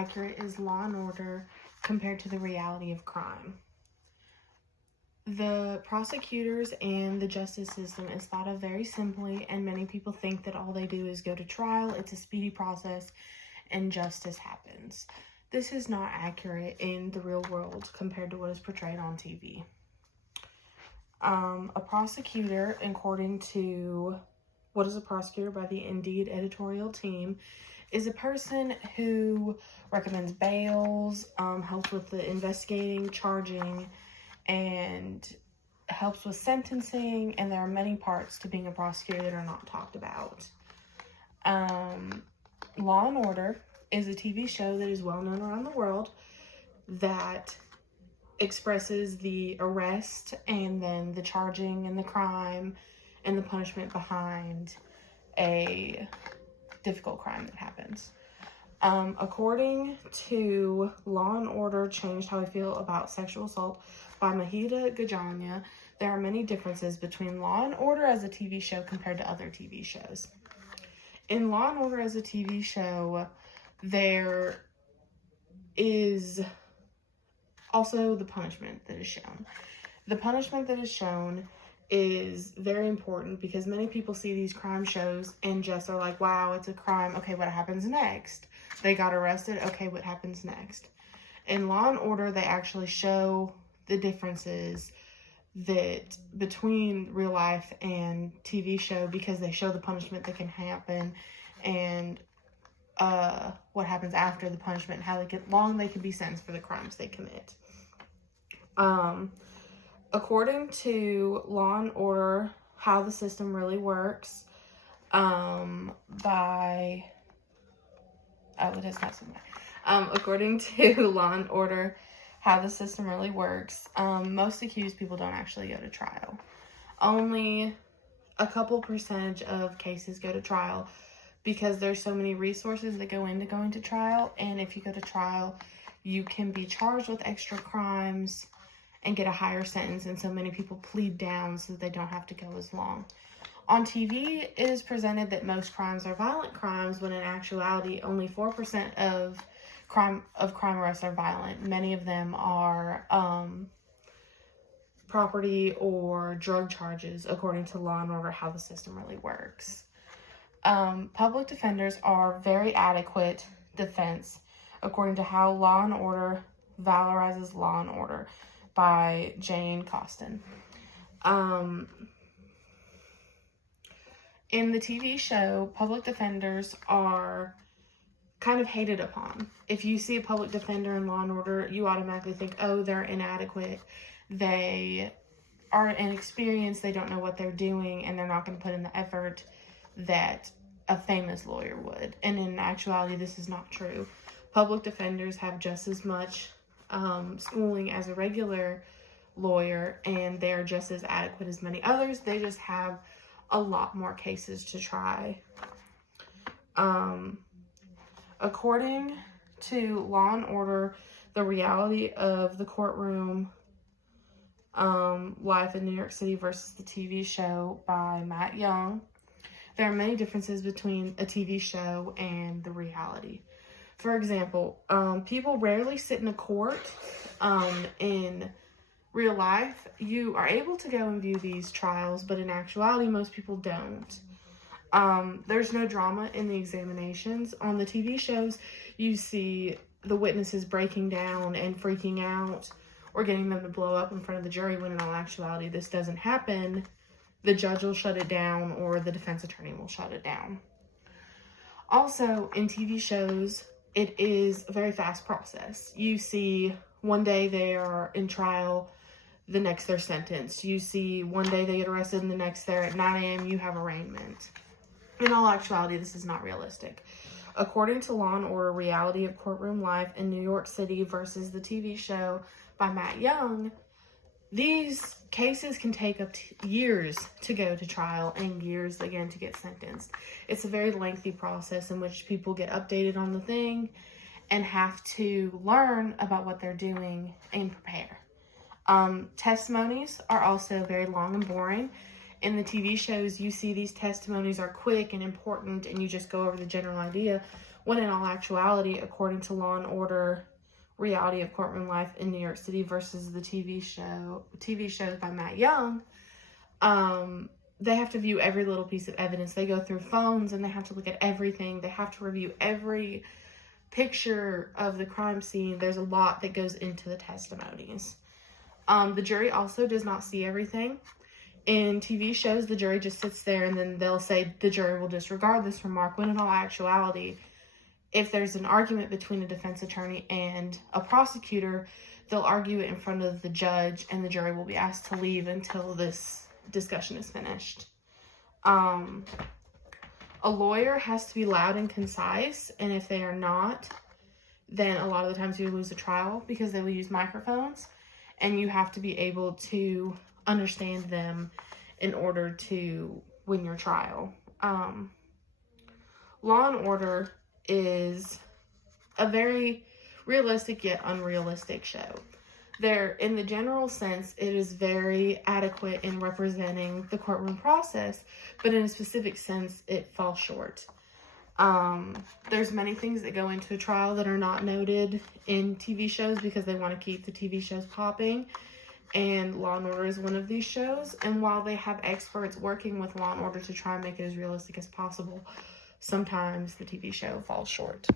accurate is Law and Order compared to the reality of crime? The prosecutors and the justice system is thought of very simply, and many people think that all they do is go to trial, it's a speedy process, and justice happens. This is not accurate in the real world compared to what is portrayed on TV. A prosecutor, according to What is a Prosecutor by the Indeed editorial team, is a person who recommends bails, helps with the investigating, charging, and helps with sentencing, and there are many parts to being a prosecutor that are not talked about. Law and Order is a TV show that is well known around the world that expresses the arrest and then the charging and the crime and the punishment behind a difficult crime that happens. According to Law and Order Changed How I Feel About Sexual Assault by Mahida Gajania, there are many differences between Law and Order as a TV show compared to other TV shows. In Law and Order as a TV show, there is also the punishment that is shown. The punishment that is shown is very important because many people see these crime shows and just are like, wow, it's a crime. Okay, what happens next? They got arrested. Okay, what happens next? In Law and Order, they actually show the differences that between real life and TV show because they show the punishment that can happen and what happens after the punishment, how long they can be sentenced for the crimes they commit. According to Law and Order, How the System Really Works, according to Law and Order, How the System Really Works, most accused people don't actually go to trial. Only a couple percentage of cases go to trial because there's so many resources that go into going to trial, and if you go to trial, you can be charged with extra crimes and get a higher sentence, and so many people plead down so that they don't have to go as long. On TV, it is presented that most crimes are violent crimes, when in actuality, only 4% of crime arrests are violent. Many of them are property or drug charges, according to Law and Order, How the System Really Works. Public defenders are very adequate defense, according to How Law and Order Valorizes Law and Order by Jane Costin. In the TV show, public defenders are kind of hated upon. If you see a public defender in Law and Order, you automatically think, oh, they're inadequate, they are inexperienced, they don't know what they're doing, and they're not going to put in the effort that a famous lawyer would. And in actuality, this is not true. Public defenders have just as much schooling as a regular lawyer, and they're just as adequate as many others. They just have a lot more cases to try. According to Law and Order, the reality of the courtroom life in New York City versus the TV show by Matt Young, there are many differences between a TV show and the reality. For example, people rarely sit in a court. In real life, you are able to go and view these trials, but in actuality, most people don't. There's no drama in the examinations. On the TV shows, you see the witnesses breaking down and freaking out or getting them to blow up in front of the jury, when in all actuality, this doesn't happen. The judge will shut it down or the defense attorney will shut it down. Also, in TV shows, it is a very fast process. You see one day they are in trial, the next they're sentenced. You see one day they get arrested and the next they're at 9 a.m. you have arraignment. In all actuality, this is not realistic. According to Law and Order, Reality of Courtroom Life in New York City versus the TV show by Matt Young, these cases can take up to years to go to trial and years again to get sentenced. It's a very lengthy process in which people get updated on the thing and have to learn about what they're doing and prepare. Testimonies are also very long and boring. In the TV shows, you see these testimonies are quick and important and you just go over the general idea, when in all actuality, according to Law and Order, Reality of Courtroom Life in New York City versus the TV shows by Matt Young, they have to view every little piece of evidence. They go through phones and they have to look at everything. They have to review every picture of the crime scene. There's a lot that goes into the testimonies. The jury also does not see everything. In TV shows, the jury just sits there and then they'll say the jury will disregard this remark, when in all actuality, if there's an argument between a defense attorney and a prosecutor, they'll argue it in front of the judge and the jury will be asked to leave until this discussion is finished. A lawyer has to be loud and concise, and if they are not, then a lot of the times you lose a trial because they will use microphones, and you have to be able to understand them in order to win your trial. Law and Order is a very realistic yet unrealistic show. In the general sense, it is very adequate in representing the courtroom process, but in a specific sense, it falls short. There's many things that go into a trial that are not noted in TV shows because they want to keep the TV shows popping, and Law and Order is one of these shows. And while they have experts working with Law and Order to try and make it as realistic as possible, sometimes the TV show falls short.